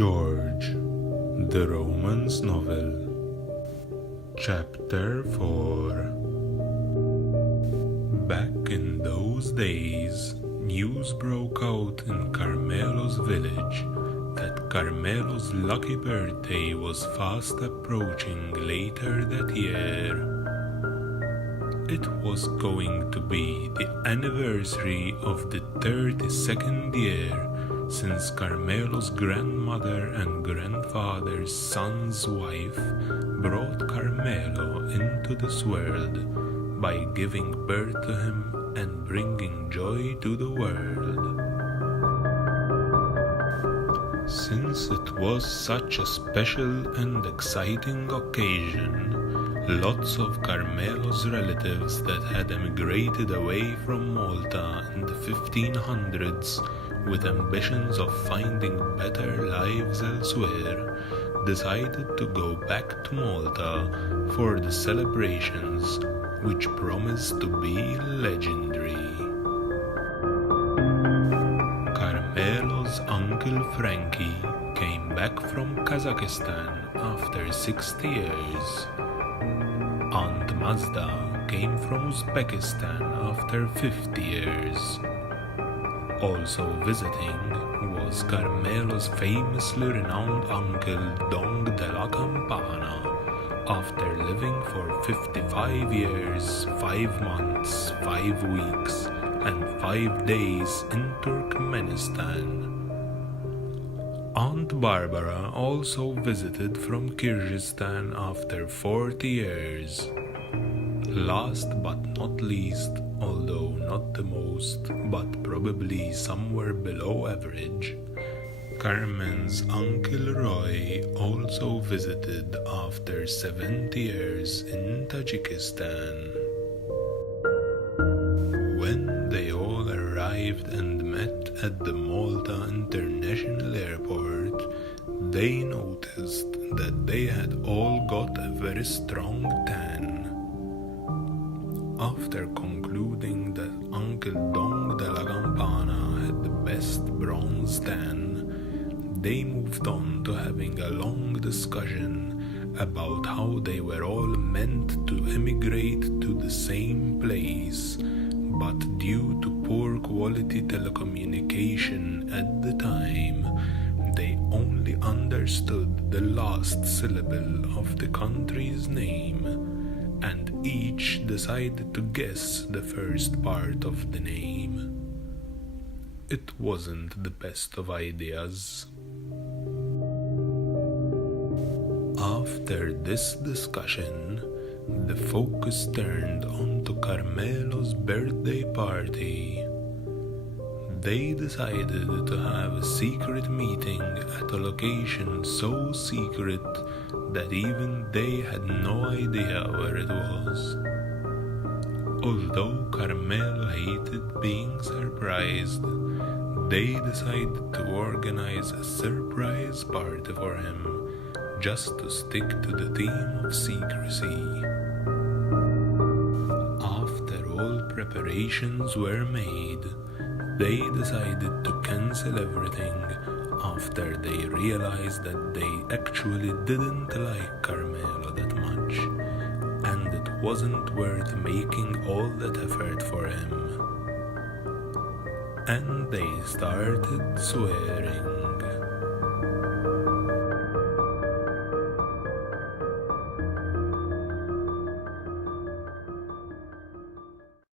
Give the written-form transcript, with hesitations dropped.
George, the Romance Novel. Chapter 4. Back in those days, news broke out in Carmelo's village that Carmelo's lucky birthday was fast approaching later that year. It was going to be the anniversary of the 32nd year since Carmelo's grandmother and grandfather's son's wife brought Carmelo into this world by giving birth to him and bringing joy to the world. Since it was such a special and exciting occasion, lots of Carmelo's relatives that had emigrated away from Malta in the 1500s with ambitions of finding better lives elsewhere, decided to go back to Malta for the celebrations, which promised to be legendary. Carmelo's Uncle Frankie came back from Kazakhstan after 60 years. Aunt Mazda came from Uzbekistan after 50 years. Also visiting was Carmelo's famously renowned uncle Dong de la Campana after living for 55 years, 5 months, 5 weeks, and 5 days in Turkmenistan. Aunt Barbara also visited from Kyrgyzstan after 40 years. Last but not least, although not the most, but probably somewhere below average, Carmen's Uncle Roy also visited after 70 years in Tajikistan. When they all arrived and met at the Malta International Airport, they noticed that they had all got a very strong tan. After concluding that Uncle Dong de la Campana had the best bronze tan, they moved on to having a long discussion about how they were all meant to emigrate to the same place, but due to poor quality telecommunication at the time, they only understood the last syllable of the country's name, and each decided to guess the first part of the name. It wasn't the best of ideas. After this discussion, the focus turned onto Carmelo's birthday party. They decided to have a secret meeting at a location so secret that even they had no idea where it was. Although Carmelo hated being surprised, they decided to organize a surprise party for him, just to stick to the theme of secrecy. After all preparations were made, they decided to cancel everything after they realized that they actually didn't like Carmelo that much, and it wasn't worth making all that effort for him. And they started swearing.